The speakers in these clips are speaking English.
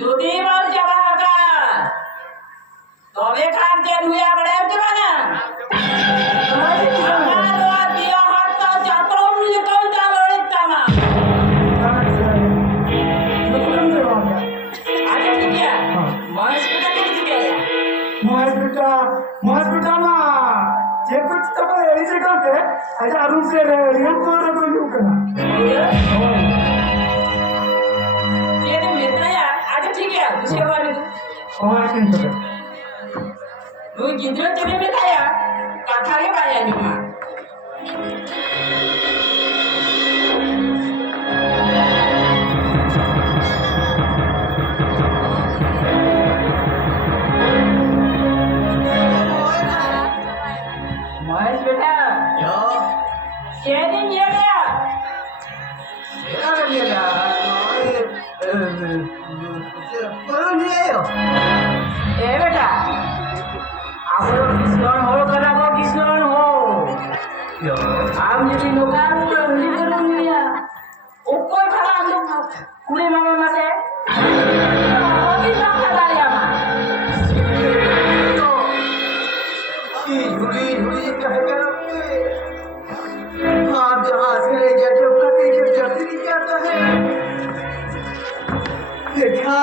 যদি বল যাবা হাকা তবে খান যে ধুয়া বড়ে দিবা না আমার আর বিয়া হাত যাতম লিকল জালড়ি তামা আগে ঠিক আছে মহেশ বেটা কে ঠিক আছে महेश बेटा ना जे कुछ तो एडी से करते ऐसा अरुण से रियम को यू करना ये तो मित्र यार आगे ठीक है दूसरे बारे में और किन तो तू गिद्रो तेरे में था यार कथा के बारे में मां महेश बेटा ये दिन ये गया ए बेटा आपण किसन हो करा को किसन हो आम जदी लोका उली करून दिया ऊपर खरा लोक कुणी मामा मासे ओदी बाका दालिया मा आप जहाँ से जैसे प्रति जर्सी जाता है देखा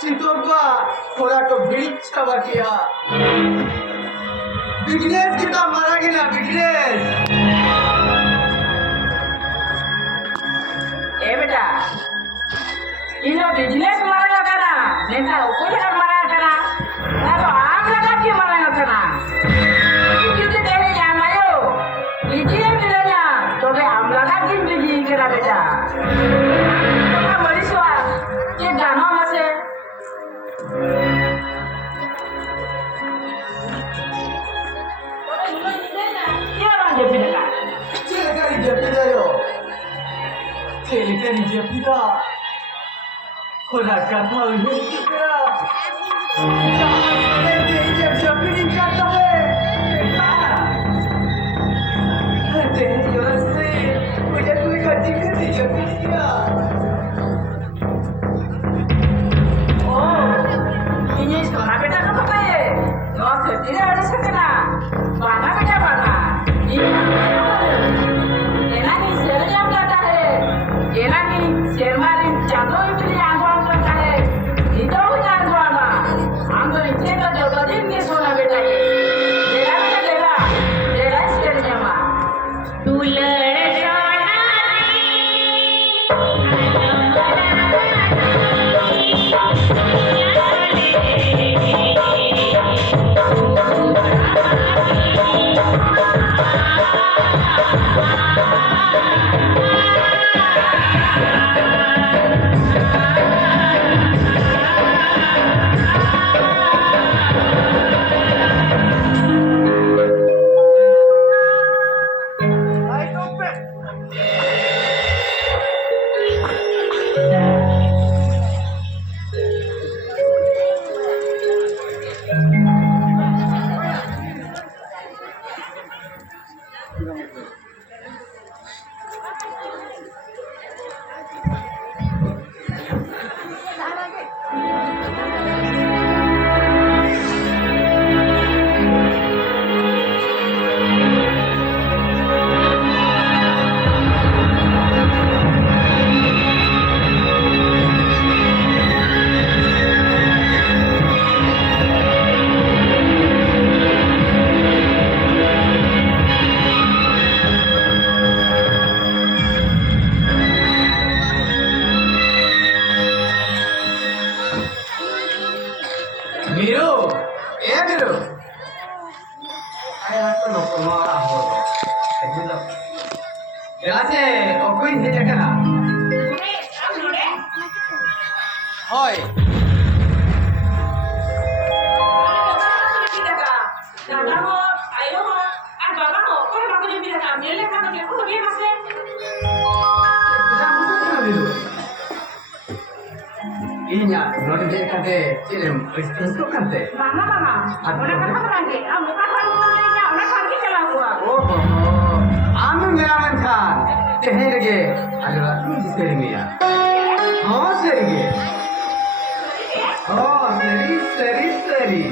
चिंतोबा थोड़ा तो बीच छवा किया बिजनेस कितना मारा गया बिजनेस ए बेटा इनो बिजनेस मारा करा नेता ऊपर मारा करा ना तो आग लगा के मारा करा क्योंकि तेरे यहाँ आयो लीजिए मिलेगा तो वे आम लगा के लीजिए करा बेटा तो बड़ी स्वाद ये गाना में से क्या बात है बेटा Telegari Jepita Kola kata udah kita jangan dia Jepini kata deh jangan sih udah tuh gaji kerja Jepini ya oh ini suara beda apa ya no tidak ada sekena mana beda mana ini enak ini sel yang kata enak ini sermarin jatuh itu yang करता है इधर हो जान वाला हम तो इतने का जगह दिन नहीं सोना बेटा ये तेरा शेर जमा হয় Inya, nori dia kata, cilim, itu kata. Mama, udah kata lagi, bukan kamu udah pergi ke laut. Oh, Amin Miraman Khan, cahaya lagi, ada lagi di sini ya. ಸರಿಗೆ ಸರಿ ಸರಿ ಸರಿ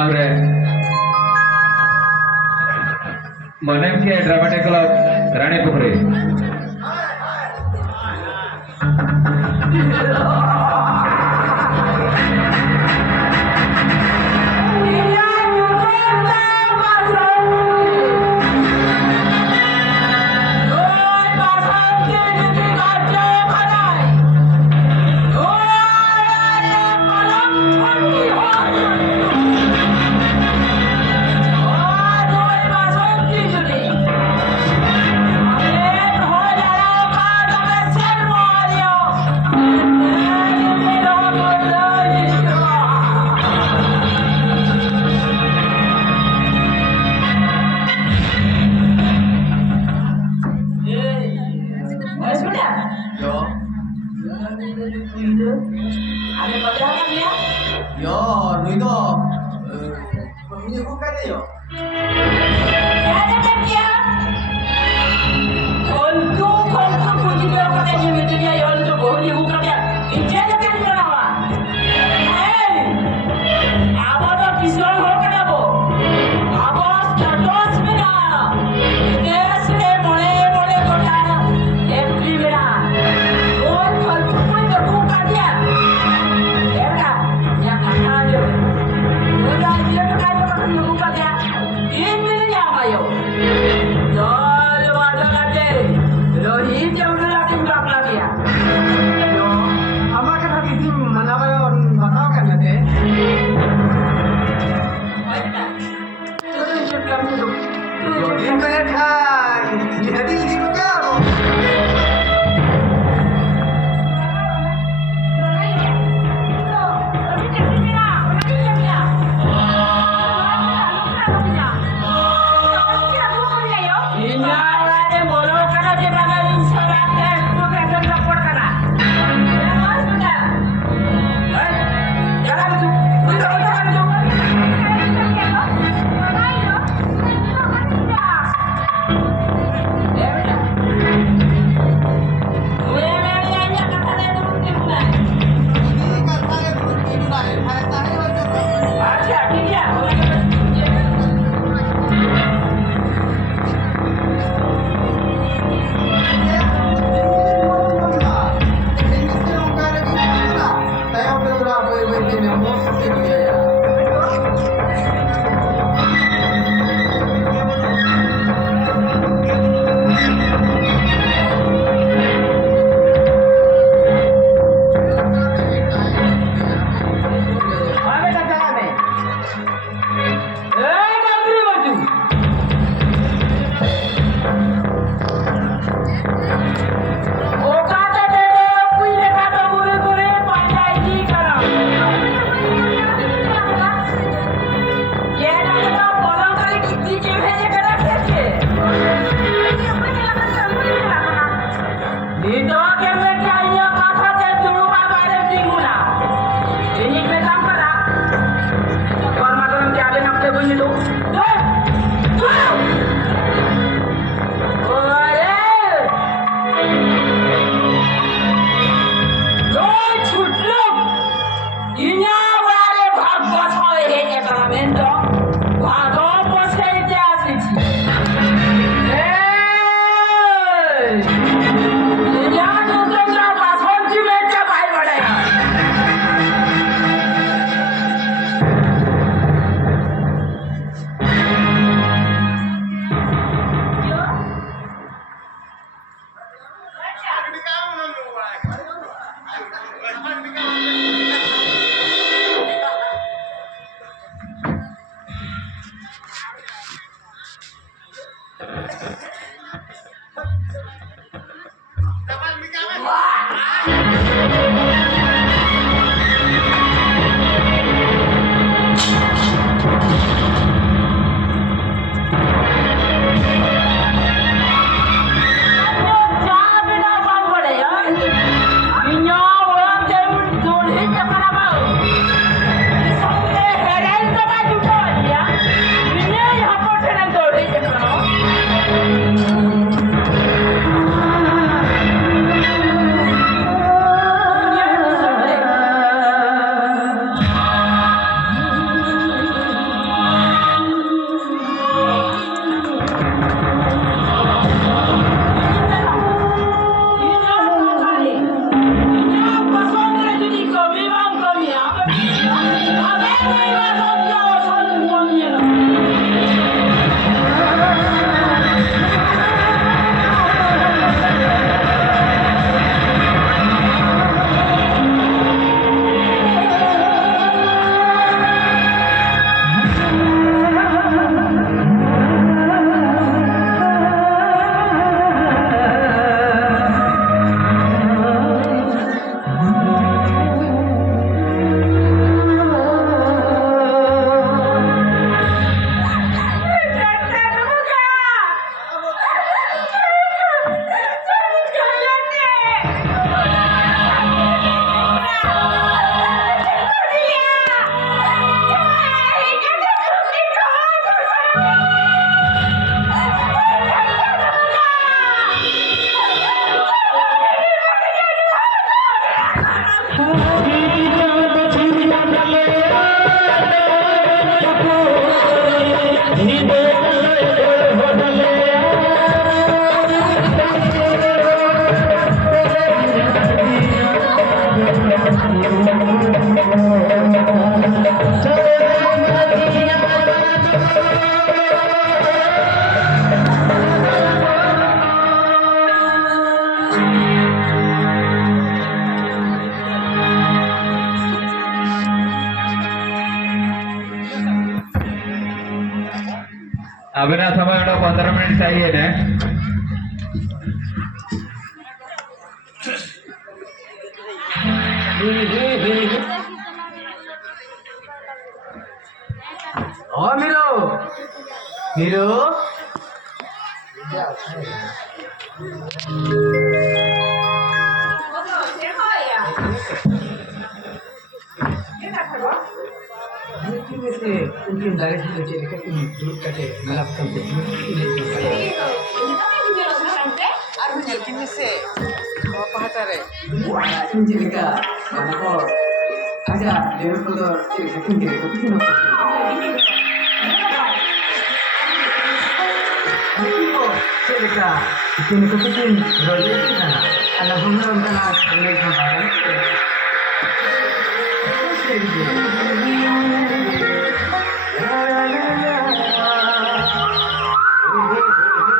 नावरे मनन के ड्रामेटिक क्लब रानी पुखरी अभिनय समय udah 15 menit चाहिए ना Oh Miro, Miro. Mungkin dari situ jadi kan ini dulu kata melakukan Artinya gini sih, apa hatare? jadi kan mana kok ada dia kalau jadi kan dia itu kenapa? Jadi kan ini kepikiran roda itu kan ada hubungan kan ada hubungan.